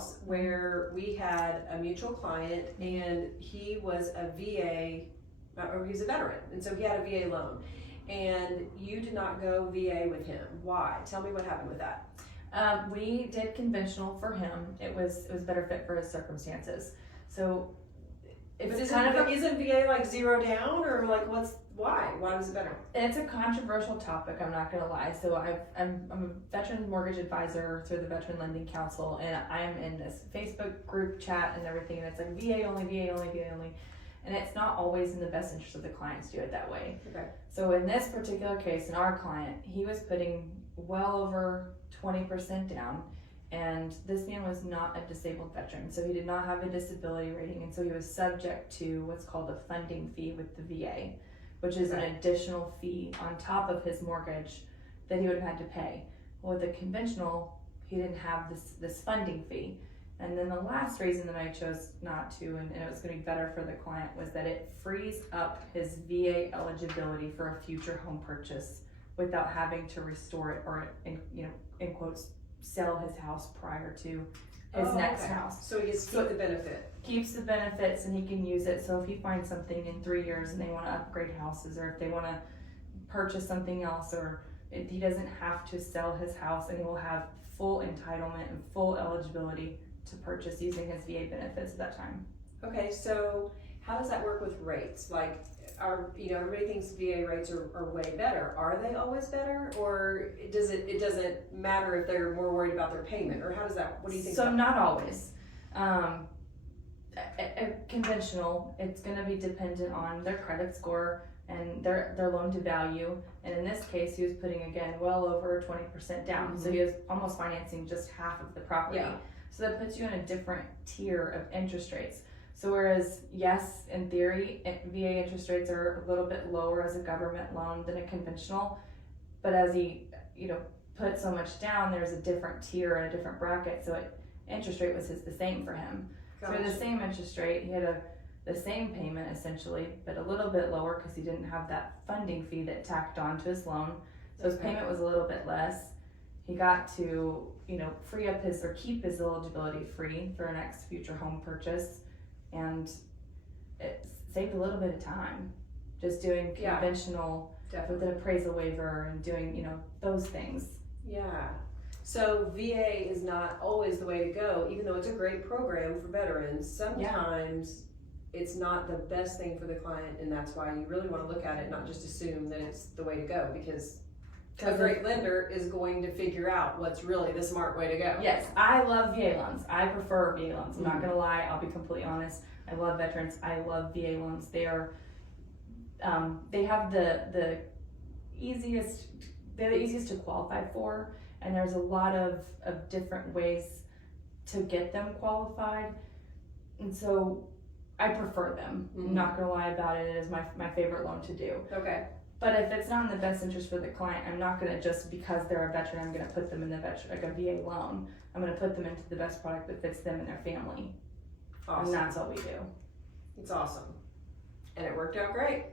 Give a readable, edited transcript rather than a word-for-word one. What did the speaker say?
house where we had a mutual client, and he was a VA, or he's a veteran, and so he had a VA loan. And you did not go VA with him. Why? Tell me what happened with that. We did conventional for him. It was better fit for his circumstances. So isn't VA like zero down, or like why was it better? It's a controversial topic, I'm not gonna lie. So I'm a veteran mortgage advisor through the Veteran Lending Council, and I am in this Facebook group chat and everything, and it's like VA only, VA only, VA only. And it's not always in the best interest of the clients to do it that way. Okay. So in this particular case, in our client, he was putting well over 20% down, and this man was not a disabled veteran, so he did not have a disability rating, and so he was subject to what's called a funding fee with the VA, which is an additional fee on top of his mortgage that he would have had to pay. Well, with the conventional, he didn't have this funding fee. And then the last reason that I chose not to, and it was going to be better for the client, was that it frees up his VA eligibility for a future home purchase without having to restore it or, in quotes, sell his house prior to his next house. So he gets to keep the benefit. Keeps the benefits, and he can use it. So if he finds something in 3 years and they want to upgrade houses, or if they want to purchase something else, or if he doesn't have to sell his house, and he will have full entitlement and full eligibility to purchase using his VA benefits at that time. Okay, so how does that work with rates? Like, everybody thinks VA rates are way better. Are they always better, or it doesn't matter if they're more worried about their payment, or how does that? What do you think? So not always. Conventional, it's going to be dependent on their credit score and their loan to value. And in this case, he was putting, again, well over 20% down. Mm-hmm. So he was almost financing just half of the property. Yeah. So that puts you in a different tier of interest rates. So whereas, yes, in theory, VA interest rates are a little bit lower as a government loan than a conventional, but as he, put so much down, there's a different tier and a different bracket. So interest rate was the same for him. Gotcha. So the same interest rate, he had the same payment essentially, but a little bit lower because he didn't have that funding fee that tacked on to his loan. So his payment was a little bit less. He got to, free up keep his eligibility free for a next future home purchase, and it saved a little bit of time just doing conventional with an appraisal waiver and doing, those things. Yeah. So VA is not always the way to go, even though it's a great program for veterans. Sometimes it's not the best thing for the client, and that's why you really want to look at it, not just assume that it's the way to go, because a great lender is going to figure out what's really the smart way to go. Yes, I love VA loans. I prefer VA loans. I'm not going to lie. I'll be completely honest. I love veterans. I love VA loans. They are, they have the easiest, they're the easiest to qualify for, and there's a lot of different ways to get them qualified, and so I prefer them. I'm not going to lie about it. It is my favorite loan to do. Okay. But if it's not in the best interest for the client, I'm not going to, just because they're a veteran, I'm going to put them in like a VA loan. I'm going to put them into the best product that fits them and their family. Awesome. And that's what we do. It's awesome. And it worked out great.